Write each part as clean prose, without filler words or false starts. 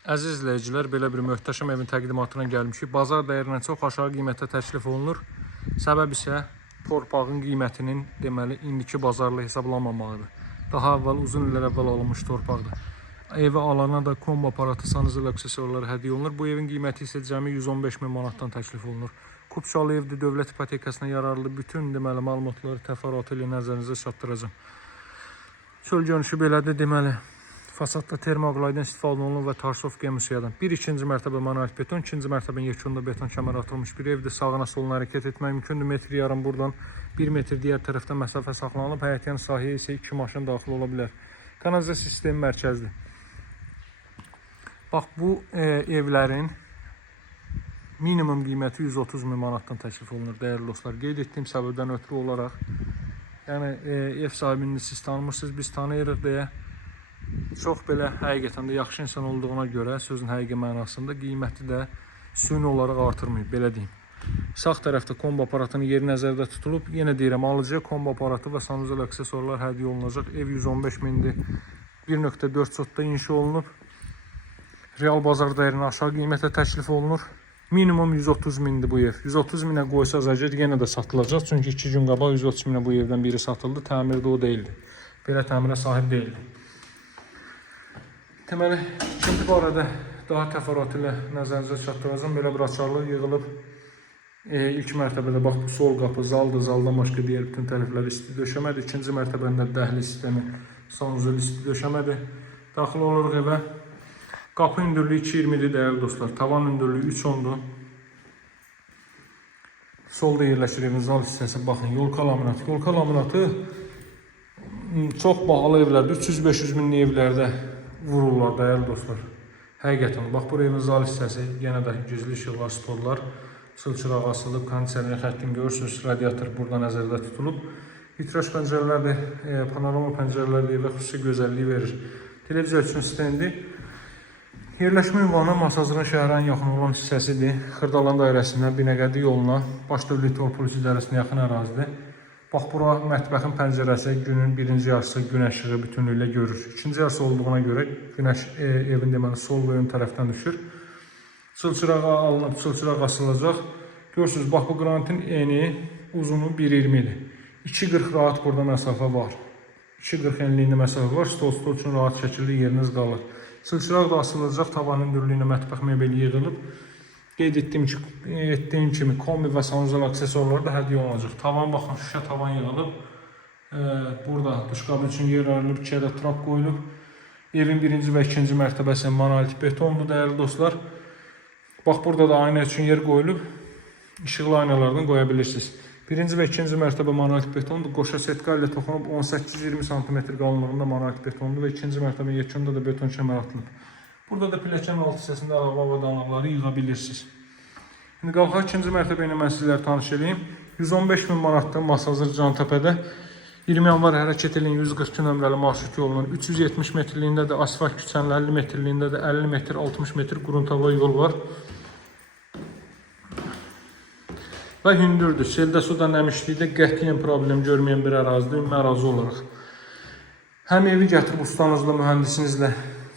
Əziz izləyicilər, belə bir möhtəşəm evin təqdimatına gəlmişik. Bazar dəyərindən çox aşağı qiymətə təklif olunur. Səbəb isə torpağın qiymətinin deməli indiki bazarla hesablanmamağıdır. Daha əvvəl uzun illər əvvəl alınmış torpaqdır. Evi alana da kombo aparatı, sanuzel aksesuarları hədiyyə olunur. Bu evin qiyməti isə cəmi 115 min manatdan təklif olunur. Kupçalı evdir, dövlət ipotekasına yararlı bütün deməli məlumatları təfərrüatı ilə nəzərinizə çatdıracağım. Çöl görünüşü belədir deməli. Fasadda termoqlaydan istifadə olunur və Tarsov gemusiyadan. Bir ikinci mərtəbə manuel beton, ikinci mərtəbənin yekunda beton kəməri atılmış bir evdir. Sağına soluna hərəkət etmək mümkündür. Metr yarım buradan, 1 metr digər tərəfdən məsafə saxlanılıb. Həyətyan sahəyə isə 2 maşın daxil ola bilər. Kanalizasiya sistemi mərkəzdir. Bax, bu evlərin minimum qiyməti 130 min manatdan təklif olunur, dəyərli dostlar. Qeyd etdiyim səbəbdən ötürü olaraq, yəni ev sahibini siz tanımırsınız, biz tanıyırıq deyə çox belə həqiqətən də yaxşı insan olduğuna görə sözün həqiqi mənasında qiyməti də süni olaraq artırmayıb, belə deyim. Sağ tərəfdə kombo aparatının yeri nəzərdə tutulub. Yenə deyirəm, alıcıya kombo aparatı və sanuzel aksesuarlar hədiyyə olunacaq. Ev 115 mindir. 1.4 sotda inşa olunub. Real bazar dəyərinə aşağı qiymətə təklif olunur. Minimum 130 mindir bu ev. 130 minə qoysaz əgər yenə də satılacaq. Çünki 2 gün qabaq 130 minə bu evdən biri satıldı. Təmirdə o deyildi. Belə təmirə sahib deyildi. Deməli, ikinci barədə daha təfərrüatı ilə nəzərinizə çatdıracağım. Belə bir açarlıq yığılıb. İlk mərtəbədə bax, bu sol qapı zaldır. Zaldan başqa digər bütün tərəflər isti döşəmədir. İkinci mərtəbəndə dəhliz sistemi, sanuzel isti döşəmədir. Daxil oluruq evə. Qapı hündürlüyü 2.20-dir dəyərli dostlar. Tavan hündürlüyü 3.10-dur. Solda yerləşir evin zal hissəsi. Baxın, yolka laminatı. Yolka laminatı çox bahalı evlərdə, 300-500 minlik evlərdə vururlar dəyərli dostlar. Həqiqətən, bax, bu evin zal hissəsi, yenə də gizli işıqlar, sporlar, çılçıraq asılıb, kondisioner xəttini görürsünüz, radiator burada nəzərdə tutulub. Vitraj pəncərələrdir, panorama pəncərələrdir, evə xüsusi gözəlliyi verir. Televiziya üçün stendi. Yerləşmə ünvanı Masazırın şəhərən yaxın olan hissəsidir. Xırdalan dairəsindən Binəqədi yoluna, Baş Dövlət Yol Polis İdarəsinə yaxın ərazidir. Bax, bura mətbəxin pəncərəsi, günün birinci yarısı günəş işığı bütünlüklə görür. İkinci yarısı olduğuna görə günəş evin deməli sol və ön tərəfdən düşür. Çılçırağa alınıb, çılçıraq asılacaq. Görürsünüz, bax, bu qranitin eni, uzunu 1.20-dir. 2.40 rahat burada məsafə var. 2.40 enliyində məsafə var. Stol üçün rahat şəkildə yeriniz qalır. Çılçıraq da asılacaq, tavan hündürlüyünə mətbəx mebeli yığılıb. Qeyd etdiyim kimi kombi və sanuzel aksesuarları da hədiyyə olunacaq. Tavan, baxın, şüşə tavan yığılıb. Burada duşqabı üçün yer ayrılıb, 2 ədəd trap qoyulub. Evin birinci və ikinci mərtəbəsi monolit betondur, dəyərli dostlar. Bax, burada da ayna üçün yer qoyulub. İşıqlı aynalardan qoya bilirsiniz. Birinci və ikinci mərtəbə monolit betondur. Qoşa setka ilə toxunub 18-20 cm qalınlığında monolit betondur və ikinci mərtəbə yekunda da beton kəmər atılıb. Burada da pilləkən alt hissəsində əlavə avadanlıqları yığa bilirsiniz. İndi qalxaq ikinci mərtəbə ilə mən sizlərə tanış edeyim. 115 min manatdır Masazır Cantəpədə. 20 yanvar hərəkət edin 142 nömrəli marşrut yolunun 370 metrliyində də asfalt küçənin 50 metrliyində də 50 metr, 60 metr quruntava yol var. Və hündürdür. Seldə suda nəmişlikdə qətiyyən problem görməyən bir ərazidir, ümumi ərazi olaraq. Həm evi gətirib ustanızla, mühəndisinizlə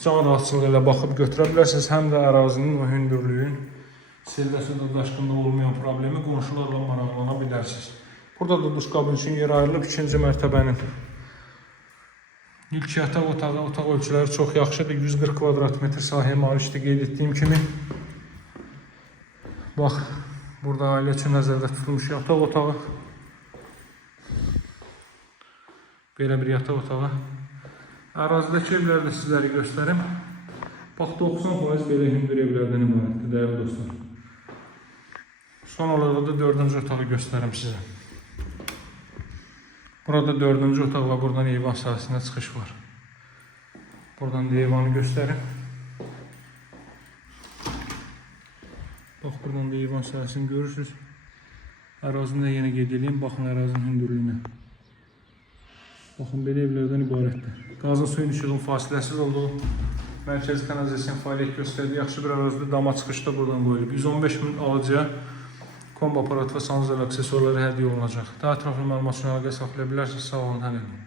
can rahatçılığı ilə baxıb götürə bilərsiniz, həm də ərazinin və hündürlüyün seldə suda daşqında olmayan problemi qonşularla maraqlana bilərsiniz. Burada da duşqabın üçün yer ayrılıb, ikinci mərtəbənin ilk yataq otağı, otaq ölçüləri çox yaxşıdır. 140 kvadrat metr sahəyə malikdir, qeyd etdiyim kimi. Bax, burada ailə üçün nəzərdə tutulmuş yataq otağı. Belə bir yataq otağı. Ərazidəki evləri də sizlərə göstərim. Bax, 90% belə hündür evlərdən ibarətdir, dəyərli dostlar. Son olaraq da 4-cü otağı göstərim sizə. Burada 4-cü otaq və buradan eyvan sahəsinə çıxış var. Buradan da eyvanı göstərim. Bax, buradan da eyvan sahəsini görürsünüz. Ərazini də yenə qeyd edeyim. Baxın ərazinin hündürlüyünə. Baxın, belə evlərdən ibarətdir. Qazın suyun işığın fasiləsiz olduğu mərkəzi kanalizasiyanın fəaliyyət göstərdiyi yaxşı bir ərazidə dama çıxışda buradan qoyulub. 115 min alıcıya kombo aparatı və sanuzel aksesuarları hədiyyə olunacaq. Daha ətraflı məlumat üçün əlaqə saxlaya bilərsiniz. Sağ olun, həll edin.